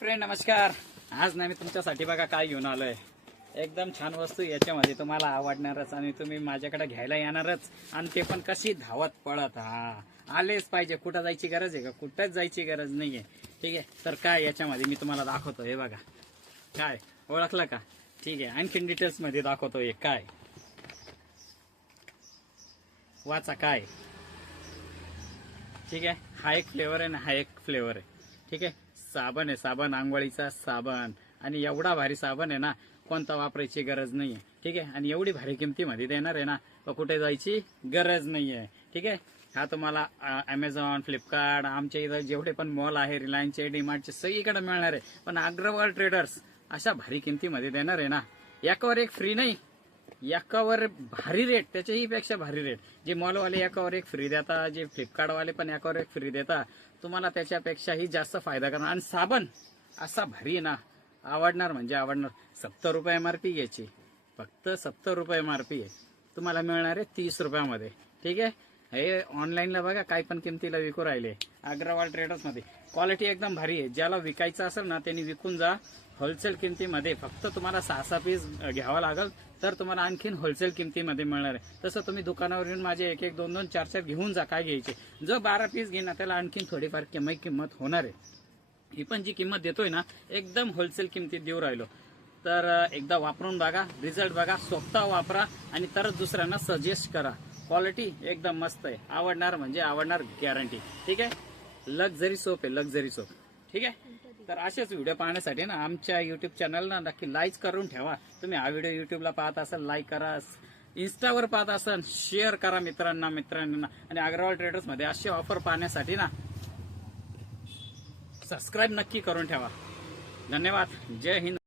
Friend नमस्कार. आज ना मी तुमच्यासाठी बघा काय घेऊन आलोय. एकदम छान वस्तू याच्यामध्ये तुम्हाला आवडणारच आणि तुम्ही माझ्याकडे घ्यायला येणारच. आणि ते पण कशी धावत पळत. आलेच पाहिजे. कुठं जायची गरज आहे का? कुठंच जायची गरज नाहीये. ठीक आहे. तर काय याच्यामध्ये मी तुम्हाला दाखवतो. हे बघा काय ओळखलं का? ठीक आहे. आणखीन डिटेल्स मध्ये दाखवतो. हे काय वाचा काय. ठीक आहे. हा एक फ्लेवर आहे ना हा एक फ्लेवर आहे. ठीक आहे. साबण आहे. साबण आंघोळीचा साबण. आणि एवढा भारी साबण आहे ना कोणता वापरायची गरज नाहीये. ठीक आहे. आणि एवढी भारी किमतीमध्ये देणार आहे ना तर कुठे जायची गरज नाहीये. ठीक आहे. हा तुम्हाला अमेझॉन फ्लिपकार्ट आमच्या इथं जेवढे पण मॉल आहे रिलायन्सचे डीमार्टचे सगळीकडे मिळणार आहे. पण अग्रवाल ट्रेडर्स अशा भारी किमतीमध्ये देणार आहे ना. एकावर एक फ्री नाही. एकावर भारी रेट. त्याच्याही पेक्षा भारी रेट. जे मॉलवाले एकावर एक फ्री देता जे फ्लिपकार्टवाले पण एकावर एक फ्री देता तुम्हाला त्याच्यापेक्षाही जास्त फायदा करणार. आणि साबण असा भारी आहे ना आवडणार म्हणजे आवडणार. 70 रुपये एमआरपी घ्यायची. फक्त 70 रुपये एमआरपी आहे. तुम्हाला मिळणार आहे 30 रुपयामध्ये. ठीक आहे. हे ऑनलाईनला बघा काय पण किमतीला विकू राहिले. अग्रवाल ट्रेडर्स मध्ये क्वालिटी एकदम भारी आहे. ज्याला विकायचं असेल ना त्यांनी विकून जा. होलसेल किमतीमध्ये फक्त तुम्हाला 6-6 पीस घ्यावा लागेल तर तुम्हाला आणखीन होलसेल किमतीमध्ये मिळणार आहे. तसं तुम्ही दुकानावर येऊन माझे 1-1, 2-2, 4-4 घेऊन जा. काय घ्यायचे. जो 12 पीस घेणार त्याला आणखीन थोडीफार किंमत होणार आहे. ही पण जी किंमत देतोय ना एकदम होलसेल किमतीत देऊ राहिलो. तर एकदा वापरून बघा. रिझल्ट बघा. स्वतः वापरा आणि तरच दुसऱ्यांना सजेस्ट करा. क्वालिटी एकदम मस्त आहे. आवडणार म्हणजे आवडणार गॅरंटी. ठीक आहे. लक्झरी सोप आहे. Luxury soap. ठीक आहे. तर असेच व्हिडिओ पाहण्यासाठी ना आमच्या युट्यूब चॅनलला नक्की लाईक करून ठेवा. तुम्ही हा व्हिडिओ युट्यूबला पाहत असाल लाईक करा. इन्स्टावर पाहत असाल शेअर करा मित्रांना. आणि अग्रवाल ट्रेडर्स मध्ये असे ऑफर पाहण्यासाठी ना सबस्क्राईब नक्की करून ठेवा. धन्यवाद. जय हिंद.